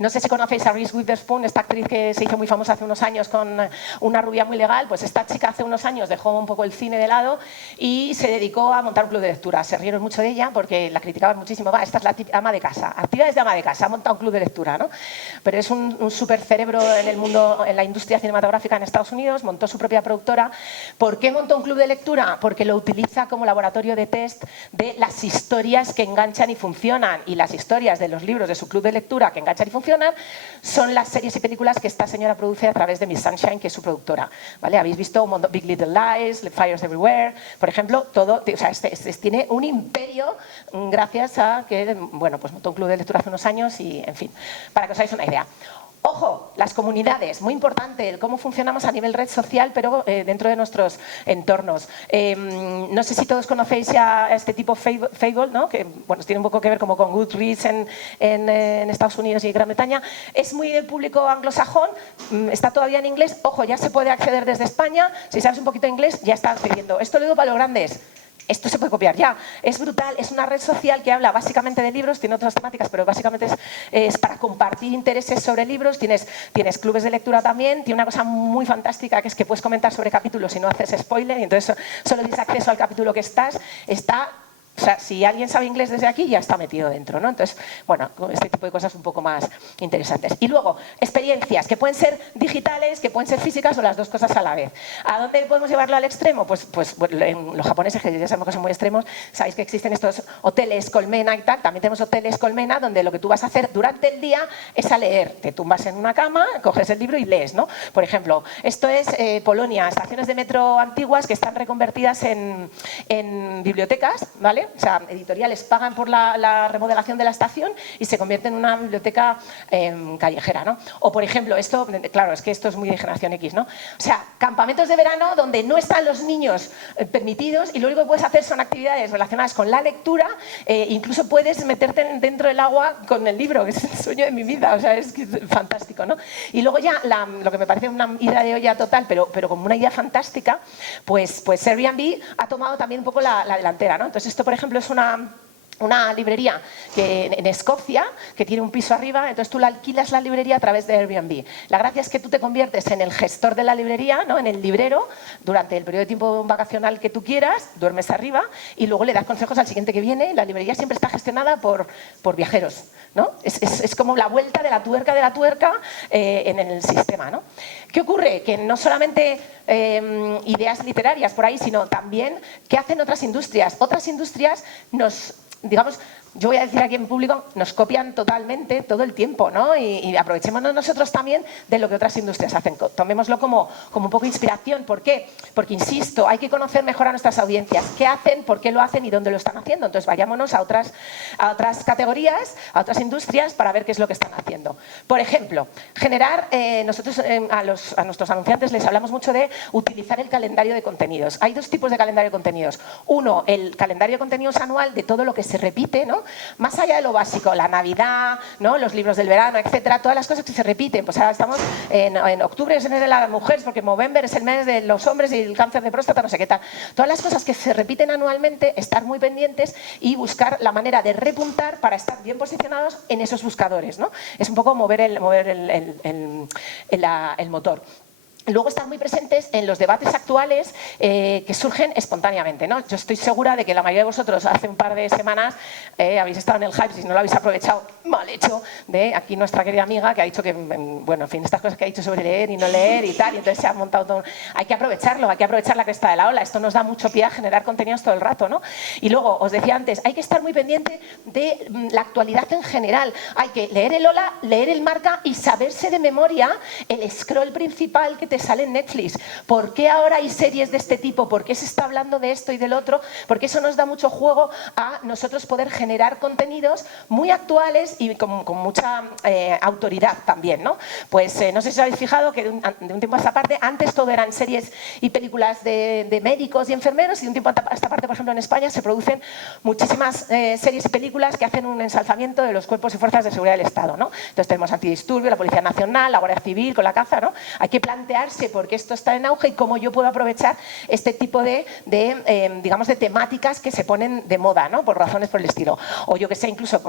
no sé si conocéis a Reese Witherspoon, esta actriz que se hizo muy famosa hace unos años con Una rubia muy legal. Pues esta chica hace unos años dejó un poco el cine de lado y se dedicó a montar un club de lectura. Se rieron mucho de ella porque la criticaban muchísimo. Esta es la ama de casa, actividades de ama de casa, ha montado un club de lectura, ¿no? Pero es un súper cerebro en el mundo, en la industria cinematográfica en Estados Unidos. Montó su propia productora. ¿Por qué montó un club de lectura? Porque lo utiliza como laboratorio de test de las historias que enganchan y funcionan, y las historias de los libros de su club de lectura que enganchan y funcionan son las series y películas que esta señora produce a través de Miss Sunshine, que es su productora, ¿vale? Habéis visto Big Little Lies, Fires Everywhere, por ejemplo, todo, o sea, tiene un imperio gracias a que, bueno, pues montó un club de lectura hace unos años y, en fin, para que os hagáis una idea. Ojo, las comunidades, muy importante, cómo funcionamos a nivel red social, pero dentro de nuestros entornos. No sé si todos conocéis ya este tipo Fable, ¿no? Que bueno, tiene un poco que ver como con Goodreads en Estados Unidos y Gran Bretaña. Es muy del público anglosajón, está todavía en inglés. Ojo, ya se puede acceder desde España. Si sabes un poquito de inglés, ya está accediendo. Esto lo digo para los grandes. Esto se puede copiar ya. Es brutal, es una red social que habla básicamente de libros, tiene otras temáticas, pero básicamente es para compartir intereses sobre libros. Tienes clubes de lectura también. Tiene una cosa muy fantástica, que es que puedes comentar sobre capítulos y no haces spoiler, y entonces solo tienes acceso al capítulo que está. O sea, si alguien sabe inglés desde aquí, ya está metido dentro, ¿no? Entonces, bueno, este tipo de cosas un poco más interesantes. Y luego, experiencias, que pueden ser digitales, que pueden ser físicas, o las dos cosas a la vez. ¿A dónde podemos llevarlo al extremo? Pues en los japoneses, que ya sabemos que son muy extremos, sabéis que existen estos hoteles colmena y tal. También tenemos hoteles colmena, donde lo que tú vas a hacer durante el día es a leer. Te tumbas en una cama, coges el libro y lees, ¿no? Por ejemplo, esto es Polonia, estaciones de metro antiguas que están reconvertidas en bibliotecas, ¿vale? O sea, editoriales pagan por la remodelación de la estación y se convierte en una biblioteca callejera, ¿no? O, por ejemplo, esto, claro, es que esto es muy de generación X, ¿no? O sea, campamentos de verano donde no están los niños permitidos y lo único que puedes hacer son actividades relacionadas con la lectura. Incluso puedes meterte dentro del agua con el libro, que es el sueño de mi vida, o sea, es fantástico, ¿no? Y luego ya, lo que me parece una idea de olla total, pero como una idea fantástica, pues Airbnb ha tomado también un poco la delantera, ¿no? Entonces, esto, por ejemplo, es una librería en Escocia que tiene un piso arriba. Entonces tú la alquilas la librería a través de Airbnb. La gracia es que tú te conviertes en el gestor de la librería, ¿no? En el librero, durante el periodo de tiempo vacacional que tú quieras, duermes arriba y luego le das consejos al siguiente que viene. La librería siempre está gestionada por viajeros, ¿no? Es como la vuelta de la tuerca en el sistema, ¿no? ¿Qué ocurre? Que no solamente ideas literarias por ahí, sino también qué hacen otras industrias. Otras industrias yo voy a decir aquí en público, nos copian totalmente todo el tiempo, ¿no? Y aprovechémonos nosotros también de lo que otras industrias hacen. Tomémoslo como un poco de inspiración. ¿Por qué? Porque, insisto, hay que conocer mejor a nuestras audiencias. ¿Qué hacen? ¿Por qué lo hacen? ¿Y dónde lo están haciendo? Entonces, vayámonos a otras categorías, a otras industrias, para ver qué es lo que están haciendo. Por ejemplo, generar, nosotros a nuestros anunciantes les hablamos mucho de utilizar el calendario de contenidos. Hay dos tipos de calendario de contenidos. Uno, el calendario de contenidos anual de todo lo que se repite, ¿no? Más allá de lo básico, la Navidad, ¿no? Los libros del verano, etcétera, todas las cosas que se repiten. Pues ahora estamos en octubre, es el mes de las mujeres, porque Movember es el mes de los hombres y el cáncer de próstata, no sé qué tal. Todas las cosas que se repiten anualmente, estar muy pendientes y buscar la manera de repuntar para estar bien posicionados en esos buscadores, ¿no? Es un poco mover el motor. Luego están muy presentes en los debates actuales que surgen espontáneamente, ¿no? Yo estoy segura de que la mayoría de vosotros hace un par de semanas habéis estado en el hype, si no lo habéis aprovechado, mal hecho, de aquí nuestra querida amiga que ha dicho que, bueno, en fin, estas cosas que ha dicho sobre leer y no leer y tal, y entonces se ha montado todo. Hay que aprovecharlo, hay que aprovechar la cresta de la ola. Esto nos da mucho pie a generar contenidos todo el rato, ¿no? Y luego, os decía antes, hay que estar muy pendiente de la actualidad en general. Hay que leer el Hola, leer el Marca y saberse de memoria el scroll principal que te sale en Netflix. ¿Por qué ahora hay series de este tipo? ¿Por qué se está hablando de esto y del otro? Porque eso nos da mucho juego a nosotros poder generar contenidos muy actuales y con mucha autoridad también, ¿no? Pues no sé si os habéis fijado que de un tiempo a esta parte, antes todo eran series y películas de médicos y enfermeros, y de un tiempo a esta parte, por ejemplo, en España se producen muchísimas series y películas que hacen un ensalzamiento de los cuerpos y fuerzas de seguridad del Estado, ¿no? Entonces tenemos Antidisturbio, la Policía Nacional, la Guardia Civil con la caza, ¿no? Hay que plantearse por qué esto está en auge y cómo yo puedo aprovechar este tipo digamos, de temáticas que se ponen de moda, ¿no? Por razones por el estilo. O yo que sé, incluso,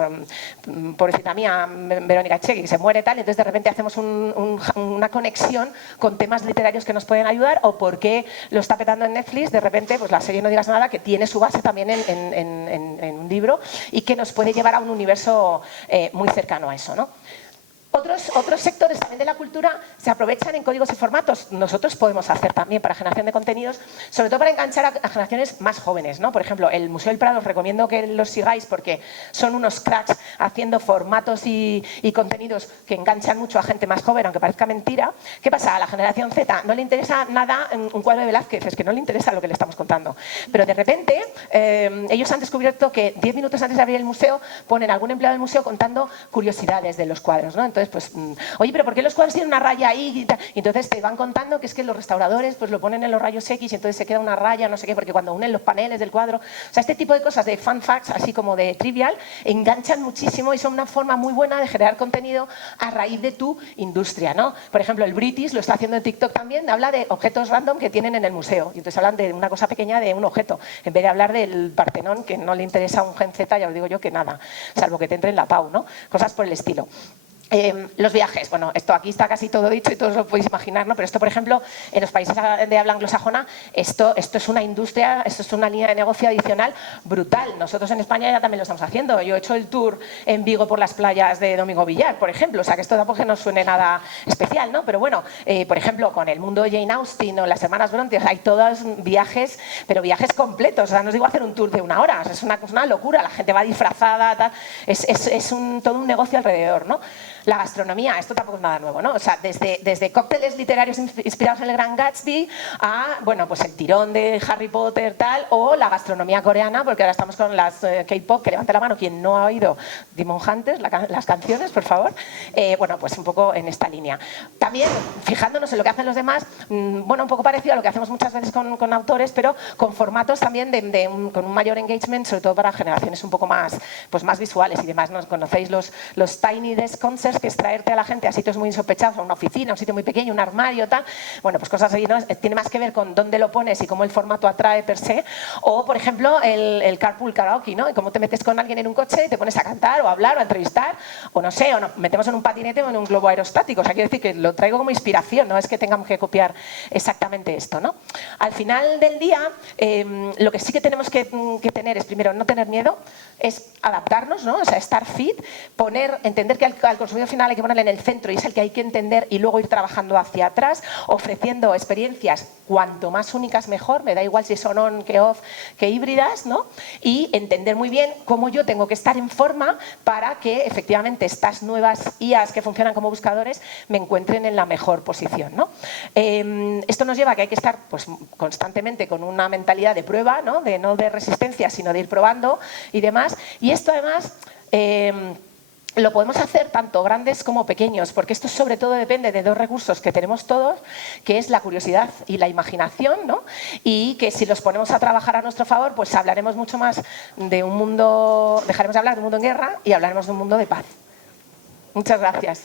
pobrecita mía, Verónica Echegui, que se muere tal, y entonces de repente hacemos una conexión con temas literarios que nos pueden ayudar, o por qué lo está petando en Netflix, de repente, pues la serie No digas nada, que tiene su base también en un libro y que nos puede llevar a un universo muy cercano a eso, ¿no? Otros sectores también de la cultura se aprovechan en códigos y formatos. Nosotros podemos hacer también para generación de contenidos, sobre todo para enganchar a generaciones más jóvenes, ¿no? Por ejemplo, el Museo del Prado os recomiendo que los sigáis porque son unos cracks haciendo formatos y contenidos que enganchan mucho a gente más joven, aunque parezca mentira. ¿Qué pasa? A la generación Z no le interesa nada un cuadro de Velázquez, es que no le interesa lo que le estamos contando. Pero de repente ellos han descubierto que 10 minutos antes de abrir el museo ponen a algún empleado del museo contando curiosidades de los cuadros, ¿no? Entonces, pues, oye, pero ¿por qué los cuadros tienen una raya ahí? Y entonces te van contando que es que los restauradores pues lo ponen en los rayos X y entonces se queda una raya, no sé qué, porque cuando unen los paneles del cuadro, o sea, este tipo de cosas de fun facts, así como de trivial, enganchan muchísimo y son una forma muy buena de generar contenido a raíz de tu industria, ¿no? Por ejemplo, el British lo está haciendo en TikTok también, habla de objetos random que tienen en el museo y entonces hablan de una cosa pequeña de un objeto, en vez de hablar del Partenón, que no le interesa a un Gen Z, ya os digo yo que nada, salvo que te entre en la PAU, ¿no? Cosas por el estilo. Los viajes, bueno, esto aquí está casi todo dicho y todos lo podéis imaginar, ¿no? Pero esto, por ejemplo, en los países de habla anglosajona, esto es una industria, esto es una línea de negocio adicional brutal. Nosotros en España ya también lo estamos haciendo. Yo he hecho el tour en Vigo por las playas de Domingo Villar, por ejemplo, o sea que esto tampoco no suene nada especial, ¿no? Pero bueno, por ejemplo, con el mundo de Jane Austen o las hermanas Bronte, hay todos viajes, pero viajes completos, o sea, no os digo hacer un tour de 1 hora, o sea, es una locura, la gente va disfrazada, tal, es todo un negocio alrededor, ¿no? La gastronomía, esto tampoco es nada nuevo, ¿no? O sea, desde cócteles literarios inspirados en el Gran Gatsby a, bueno, pues el tirón de Harry Potter, tal, o la gastronomía coreana, porque ahora estamos con las K-pop, que levante la mano quien no ha oído Demon Hunters, las canciones, por favor. Bueno, pues un poco en esta línea. También, fijándonos en lo que hacen los demás, bueno, un poco parecido a lo que hacemos muchas veces con autores, pero con formatos también con un mayor engagement, sobre todo para generaciones un poco más, pues más visuales y demás. ¿No? Conocéis los Tiny Desk Concerts, que es traerte a la gente a sitios muy insospechados, a una oficina, a un sitio muy pequeño, un armario, tal. Bueno, pues cosas así, ¿no? Tiene más que ver con dónde lo pones y cómo el formato atrae per se. O, por ejemplo, el carpool karaoke, ¿no? Y cómo te metes con alguien en un coche y te pones a cantar o a hablar o a entrevistar, o no sé, o nos metemos en un patinete o en un globo aerostático. O sea, quiero decir que lo traigo como inspiración, no es que tengamos que copiar exactamente esto, ¿no? Al final del día, lo que sí que tenemos que tener es, primero, no tener miedo, es adaptarnos, ¿no? O sea, estar fit, entender que al consumidor desarrollo final hay que ponerle en el centro y es el que hay que entender y luego ir trabajando hacia atrás, ofreciendo experiencias cuanto más únicas mejor, me da igual si son on, que off, que híbridas, ¿no? Y entender muy bien cómo yo tengo que estar en forma para que efectivamente estas nuevas IAs que funcionan como buscadores me encuentren en la mejor posición, ¿no? Esto nos lleva a que hay que estar pues, constantemente con una mentalidad de prueba, ¿no? No de resistencia, sino de ir probando y demás. Y esto además lo podemos hacer tanto grandes como pequeños, porque esto sobre todo depende de dos recursos que tenemos todos, que es la curiosidad y la imaginación, ¿no? Y que si los ponemos a trabajar a nuestro favor, pues hablaremos mucho más de un mundo, dejaremos de hablar de un mundo en guerra y hablaremos de un mundo de paz. Muchas gracias.